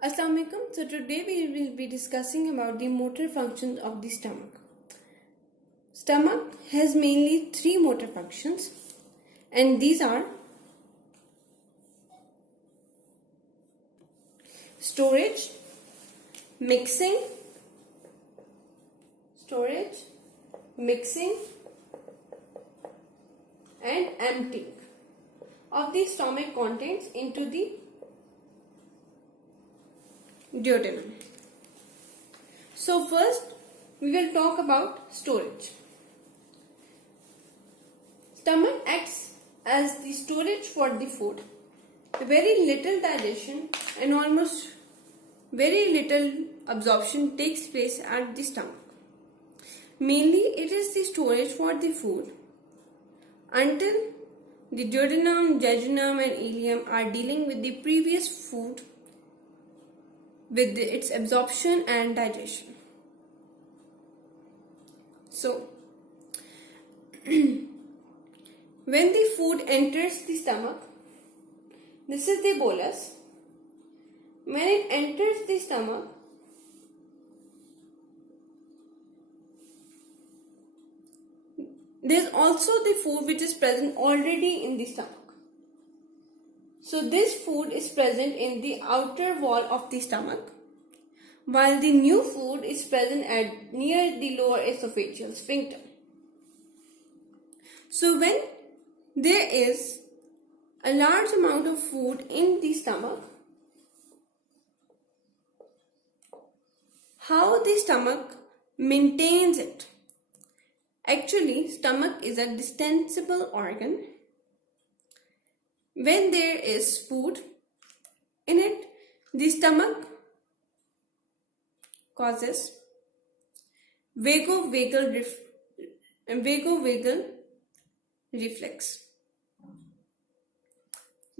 Assalamu alaikum. So today we will be discussing about the motor functions of the stomach. Stomach has mainly three motor functions, and these are storage, mixing, and emptying of the stomach contents into the duodenum. So first we will talk about storage. Stomach acts as the storage for the food. Very little digestion and almost very little absorption takes place at the stomach. Mainly it is the storage for the food until the duodenum, jejunum and ileum are dealing with the previous food with its absorption and digestion. So, when the food enters the stomach, this is the bolus. When it enters the stomach, there is also the food which is present already in the stomach. So this food is present in the outer wall of the stomach, while the new food is present at near the lower esophageal sphincter. So when there is a large amount of food in the stomach, how the stomach maintains it? Actually, stomach is a distensible organ. When there is food in it, the stomach causes vagovagal reflex.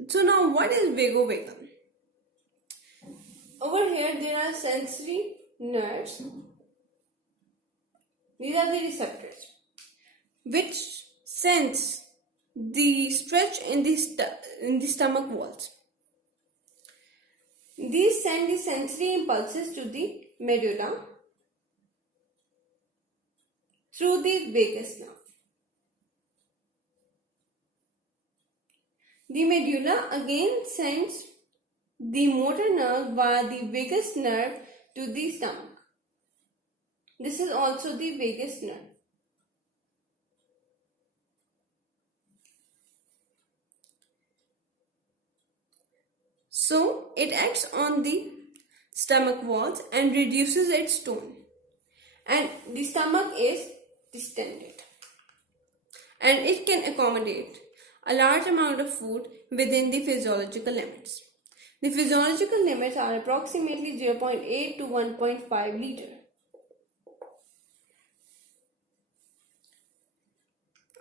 So now what is vagovagal? Over here there are sensory nerves. These are the receptors which sense the stretch in the stomach walls. These send the sensory impulses to the medulla through the vagus nerve. The medulla again sends the motor nerve via the vagus nerve to the stomach. This is also the vagus nerve. So it acts on the stomach walls and reduces its tone, and the stomach is distended and it can accommodate a large amount of food within the physiological limits. The physiological limits are approximately 0.8 to 1.5 liter.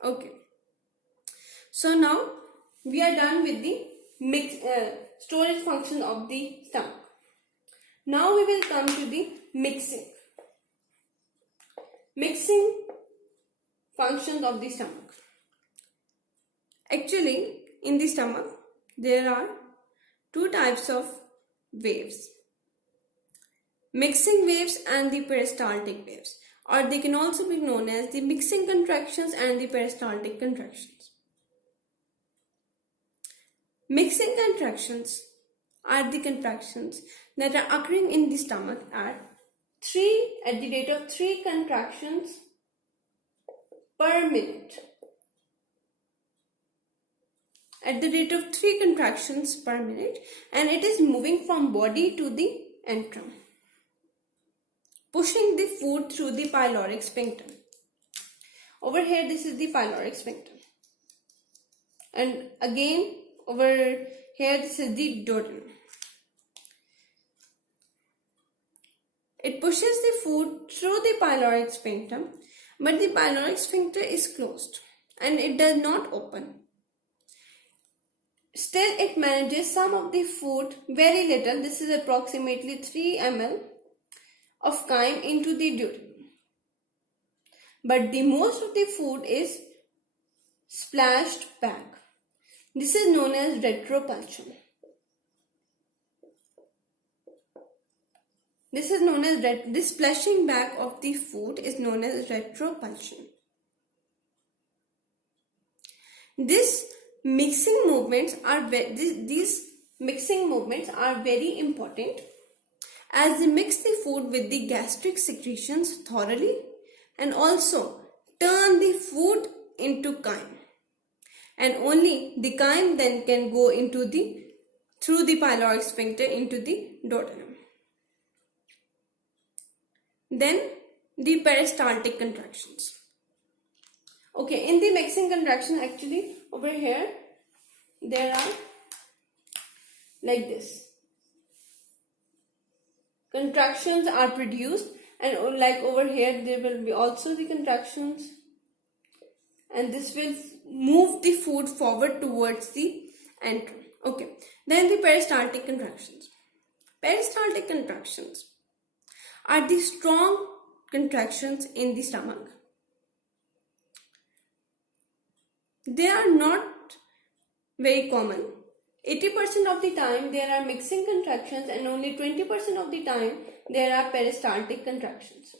Okay, so now we are done with the storage function of the stomach. Now we will come to the mixing functions of the stomach. Actually, in the stomach there are two types of waves: mixing waves and the peristaltic waves, or they can also be known as the mixing contractions and the peristaltic contractions. Mixing contractions are the contractions that are occurring in the stomach at the rate of 3 contractions per minute. At the rate of 3 contractions per minute, and it is moving from body to the antrum, pushing the food through the pyloric sphincter. Over here this is the pyloric sphincter, and again over here this is the duodenum. It pushes the food through the pyloric sphincter, but the pyloric sphincter is closed and it does not open. Still it manages some of the food, very little, this is approximately 3 ml of chyme, into the duodenum. But the most of the food is splashed back. This is known as retropulsion. This is known as this splashing back of the food is known as retropulsion. These mixing movements are very important as they mix the food with the gastric secretions thoroughly and also turn the food into chyme. And only the chyme then can go through the pyloric sphincter into the duodenum. Then the peristaltic contractions. Okay, in the mixing contraction, actually over here there are like this. Contractions are produced, and like over here there will be also the contractions, and this will move the food forward towards the antrum. Okay, then the peristaltic contractions. Peristaltic contractions are the strong contractions in the stomach. They are not very common. 80% of the time there are mixing contractions, and only 20% of the time there are peristaltic contractions.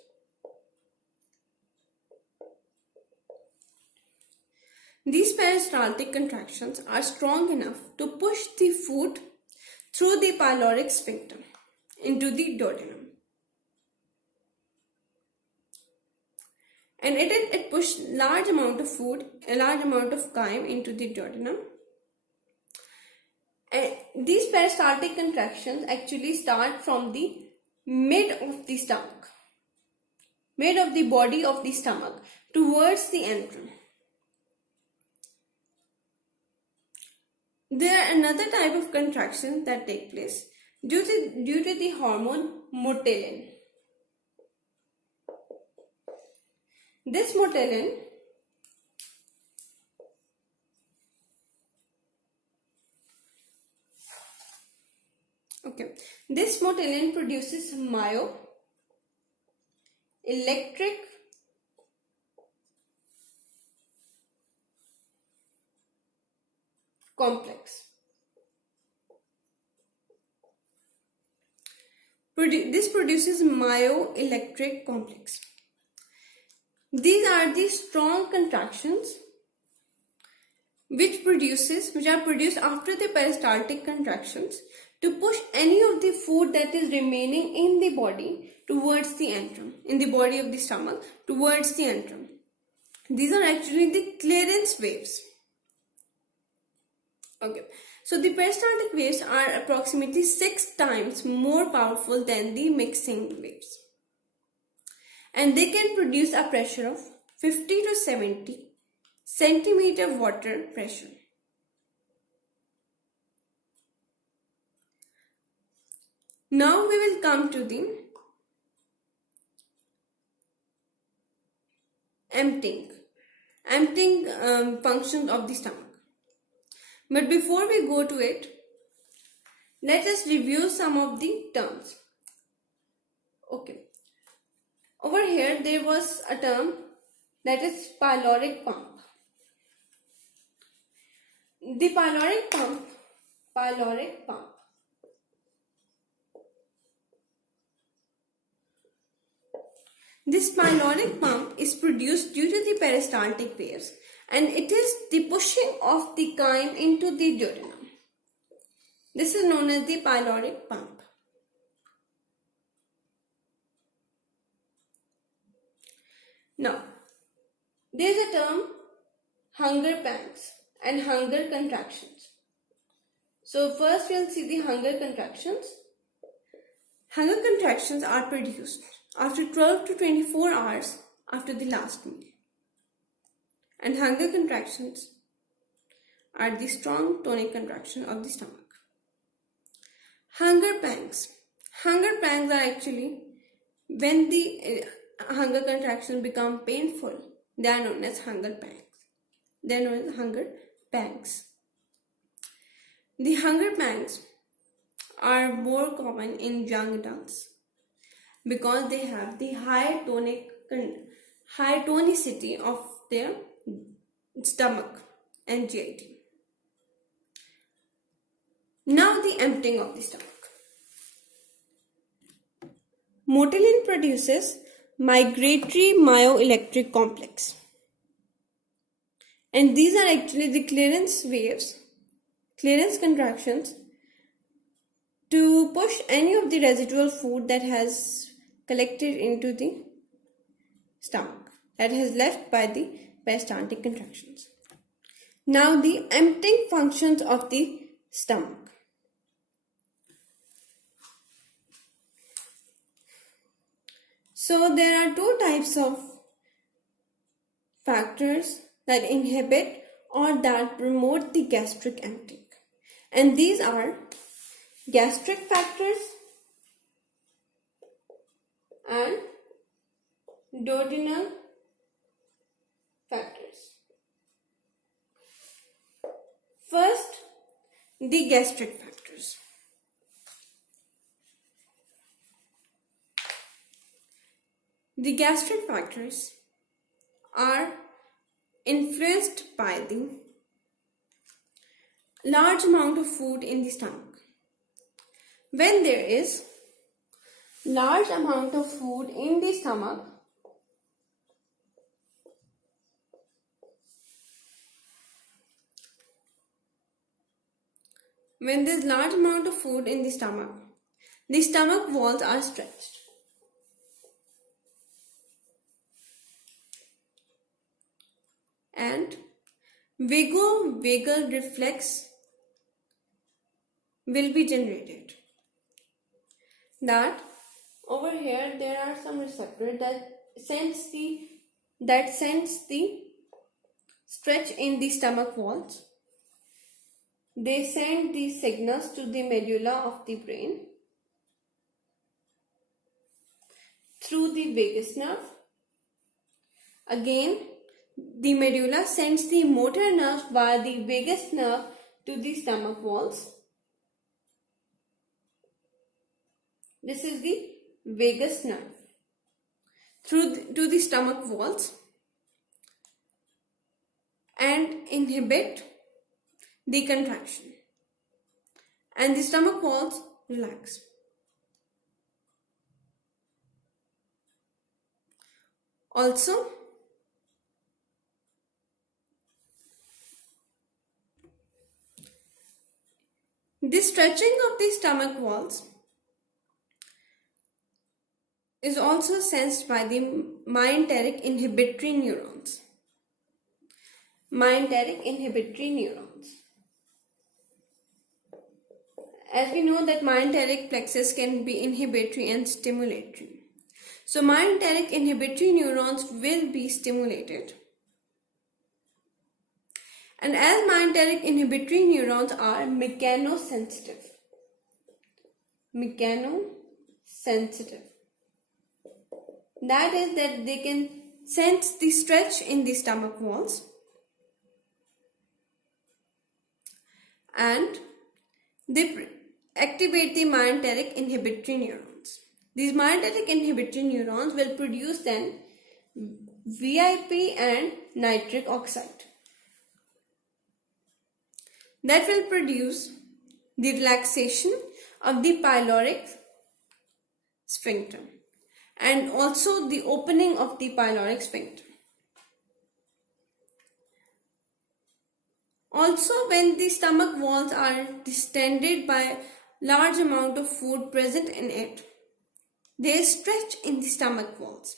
These peristaltic contractions are strong enough to push the food through the pyloric sphincter into the duodenum. And it pushes large amount of food, a large amount of chyme into the duodenum. And these peristaltic contractions actually start from the mid of the stomach, mid of the body of the stomach towards the antrum. There are another type of contractions that take place due to the hormone motilin. This motilin produces myoelectric complex. This produces myoelectric complex. These are the strong contractions which are produced after the peristaltic contractions to push any of the food that is remaining in the body towards the antrum, in the body of the stomach towards the antrum. These are actually the clearance waves. Okay, so the peristaltic waves are approximately 6 times more powerful than the mixing waves, and they can produce a pressure of 50 to 70 centimeter water pressure. Now we will come to the emptying functions of the stomach. But before we go to it, let us review some of the terms. Okay. Over here there was a term that is pyloric pump. The pyloric pump. This pyloric pump is produced due to the peristaltic waves, and it is the pushing of the chyme into the duodenum. This is known as the pyloric pump. Now, there is a term hunger pangs and hunger contractions. So first we will see the hunger contractions. Hunger contractions are produced after 12 to 24 hours after the last meal. And hunger contractions are the strong tonic contraction of the stomach. Hunger pangs. Hunger pangs are actually when the hunger contractions become painful. They are known as hunger pangs. They are known as hunger pangs. The hunger pangs are more common in young adults because they have the high tonicity of their stomach and GIT. Now the emptying of the stomach. Motilin produces migratory myoelectric complex. And these are actually the clearance waves, clearance contractions to push any of the residual food that has collected into the stomach, that has left by the peristaltic contractions. Now the emptying functions of the stomach. So there are two types of factors that inhibit or that promote the gastric emptying. And these are gastric factors and duodenal factors. First, the gastric factors. The gastric factors are influenced by the large amount of food in the stomach. When there is large amount of food in the stomach, when there is large amount of food in the stomach walls are stretched. And vagal reflex will be generated. That over here there are some receptors that sense the stretch in the stomach walls. They send these signals to the medulla of the brain through the vagus nerve. Again, the medulla sends the motor nerves via the vagus nerve to the stomach walls. This is the vagus nerve to the stomach walls and inhibit the contraction, and the stomach walls relax. Also, the stretching of the stomach walls is also sensed by the myenteric inhibitory neurons. Myenteric inhibitory neurons. As we know that myenteric plexus can be inhibitory and stimulatory. So myenteric inhibitory neurons will be stimulated. And as myenteric inhibitory neurons are mechanosensitive. That is that they can sense the stretch in the stomach walls and they activate the myenteric inhibitory neurons. These myenteric inhibitory neurons will produce then VIP and nitric oxide. That will produce the relaxation of the pyloric sphincter and also the opening of the pyloric sphincter. Also, when the stomach walls are distended by large amount of food present in it, they stretch in the stomach walls,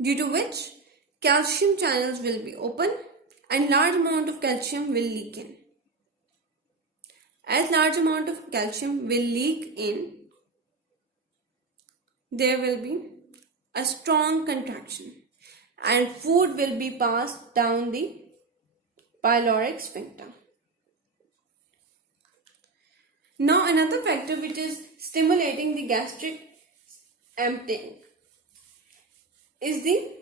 due to which calcium channels will be open and large amount of calcium will leak in. As large amount of calcium will leak in, there will be a strong contraction and food will be passed down the pyloric sphincter. Now another factor which is stimulating the gastric emptying is the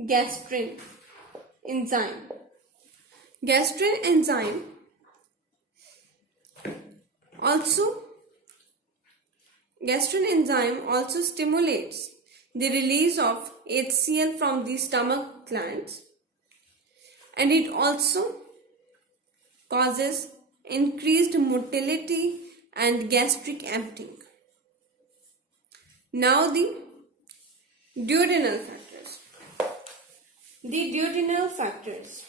gastrin enzyme. Gastrin enzyme also stimulates the release of HCl from the stomach glands, and it also causes increased motility and gastric emptying. Now the duodenal factors. The duodenal factors.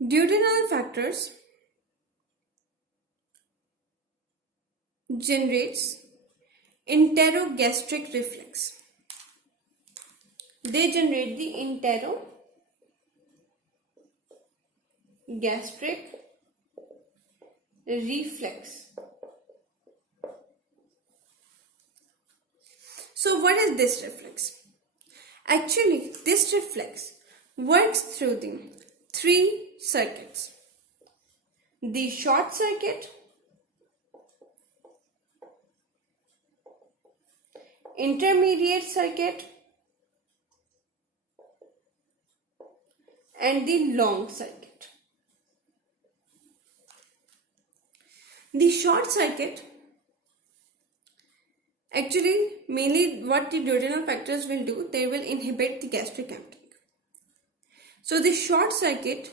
Duodenal factors generates enterogastric reflex. They generate the enterogastric reflex. So what is this reflex? Actually, this reflex works through the three circuits: the short circuit, intermediate circuit, and the long circuit. The short circuit, actually mainly what the duodenal factors will do, they will inhibit the gastric emptying. So the short circuit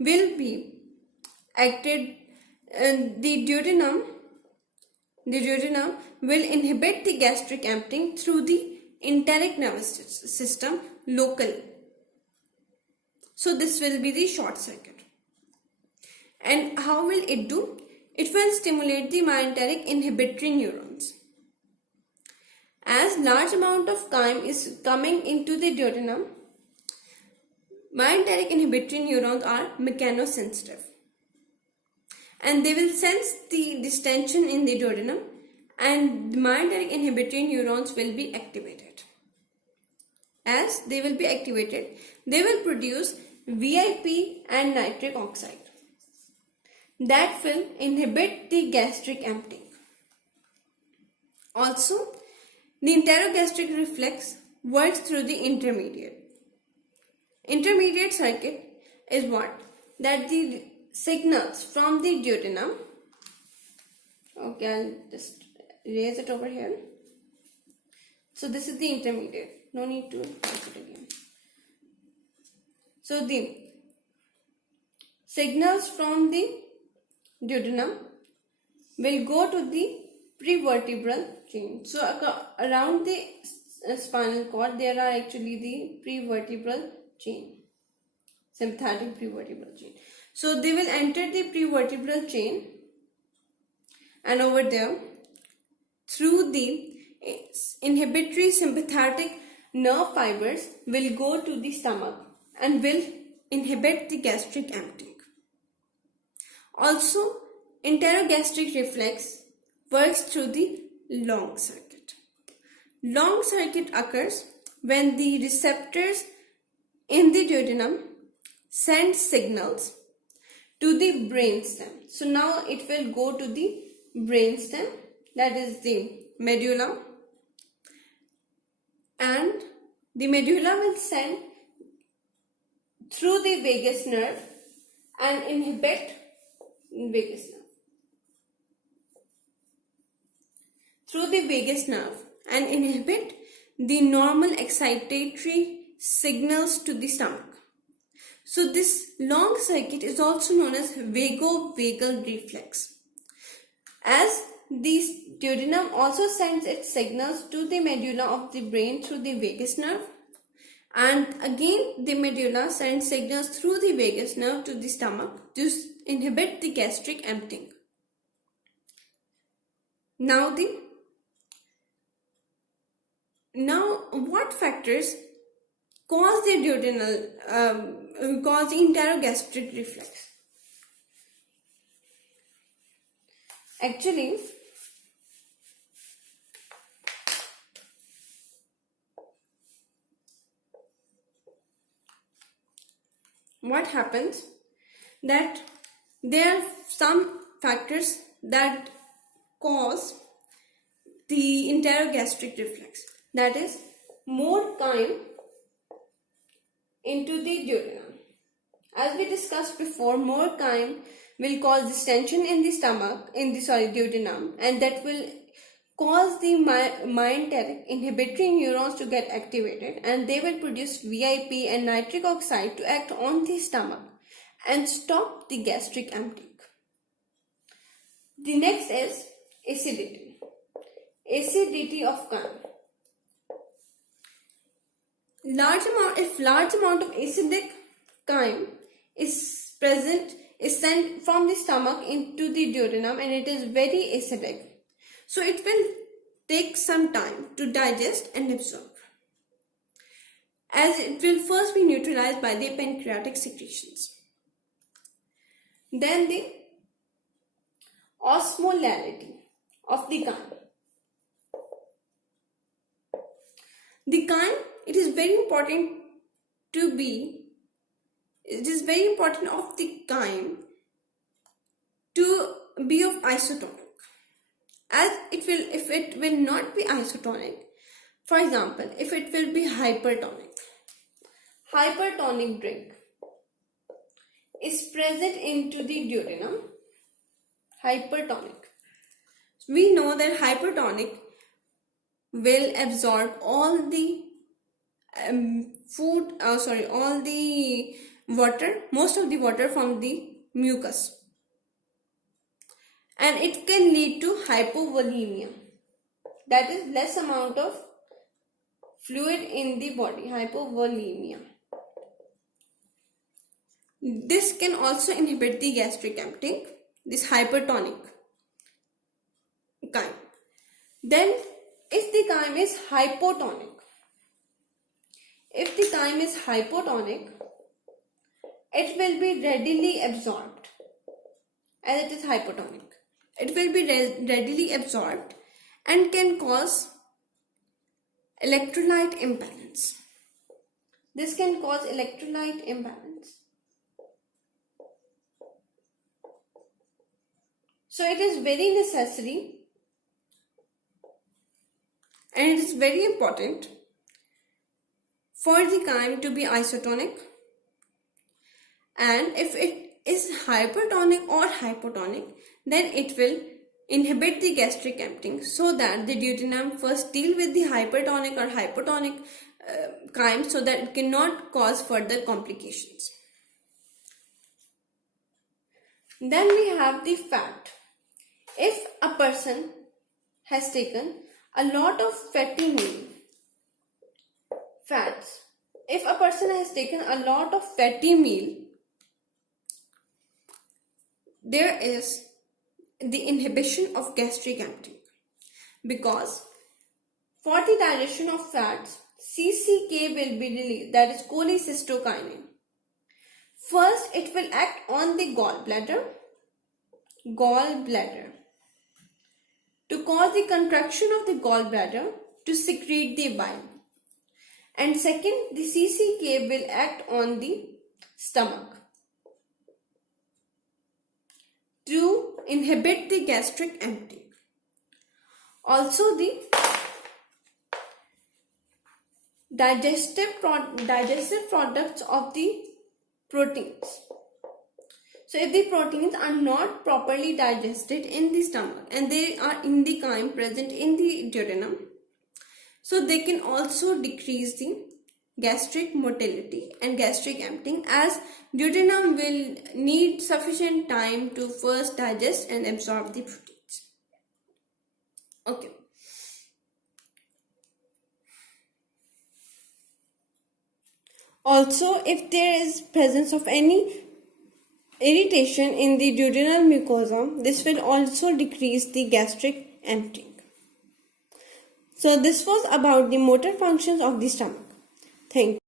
will be acted, the duodenum will inhibit the gastric emptying through the enteric nervous system locally. So this will be the short circuit. And how will it do? It will stimulate the myenteric inhibitory neurons. As large amount of chyme is coming into the duodenum, myenteric inhibitory neurons are mechanosensitive, and they will sense the distension in the duodenum, and the myenteric inhibitory neurons will be activated. As they will be activated, they will produce VIP and nitric oxide that will inhibit the gastric emptying. Also, the enterogastric reflex works through the intermediate circuit is what? That the signals from the duodenum, okay, I'll just erase it over here. So this is the intermediate, no need to write it again. So the signals from the duodenum will go to the prevertebral chain. So around the spinal cord there are actually the prevertebral chain, sympathetic prevertebral chain. So they will enter the prevertebral chain, and over there through the inhibitory sympathetic nerve fibers will go to the stomach and will inhibit the gastric emptying. Also, enterogastric reflex works through the long circuit. Long circuit occurs when the receptors in the duodenum send signals to the brainstem. So now it will go to the brainstem, that is the medulla, and the medulla will send through the vagus nerve and inhibit vagus nerve. Through the vagus nerve and inhibit the normal excitatory signals to the stomach. So this long circuit is also known as vagovagal reflex. As the duodenum also sends its signals to the medulla of the brain through the vagus nerve, and again the medulla sends signals through the vagus nerve to the stomach to inhibit the gastric emptying. Now what factors cause the enterogastric reflex? Actually, what happens that there are some factors that cause the enterogastric reflex, that is more chyme into the duodenum. As we discussed before, more chyme will cause distension in the stomach, duodenum, and that will cause the myenteric inhibitory neurons to get activated, and they will produce VIP and nitric oxide to act on the stomach and stop the gastric emptying. The next is acidity. Acidity of chyme. If large amount of acidic chyme is present, is sent from the stomach into the duodenum, and it is very acidic, so it will take some time to digest and absorb, as it will first be neutralized by the pancreatic secretions. Then the osmolality of the chyme. The chyme, it is very important of the chyme to be of isotonic, as if it will not be isotonic, for example, if it will be hypertonic drink is present into the duodenum, hypertonic. We know that hypertonic will absorb all the most of the water from the mucus, and it can lead to hypovolemia, that is less amount of fluid in the body, hypovolemia. This can also inhibit the gastric emptying, this hypertonic chyme. Then if the chyme is hypotonic, it will be readily absorbed, as it is hypotonic. It will be readily absorbed and can cause electrolyte imbalance. This can cause electrolyte imbalance. So it is very necessary and it is very important for the chyme to be isotonic, and if it is hypertonic or hypotonic, then it will inhibit the gastric emptying, so that the duodenum first deal with the hypertonic or hypotonic chyme, so that it cannot cause further complications. Then we have the fat. If a person has taken a lot of fatty meal, fats, if a person has taken a lot of fatty meal, there is the inhibition of gastric emptying, because for the digestion of fats, CCK will be released, that is cholecystokinin. First, it will act on the gallbladder to cause the contraction of the gallbladder to secrete the bile. And second, the CCK will act on the stomach to inhibit the gastric emptying. Also, the digestive products of the proteins. So if the proteins are not properly digested in the stomach and they are in the chyme present in the duodenum, so they can also decrease the gastric motility and gastric emptying, as duodenum will need sufficient time to first digest and absorb the proteins. Okay. Also, if there is presence of any irritation in the duodenal mucosa, this will also decrease the gastric emptying. So this was about the motor functions of the stomach. Thank you.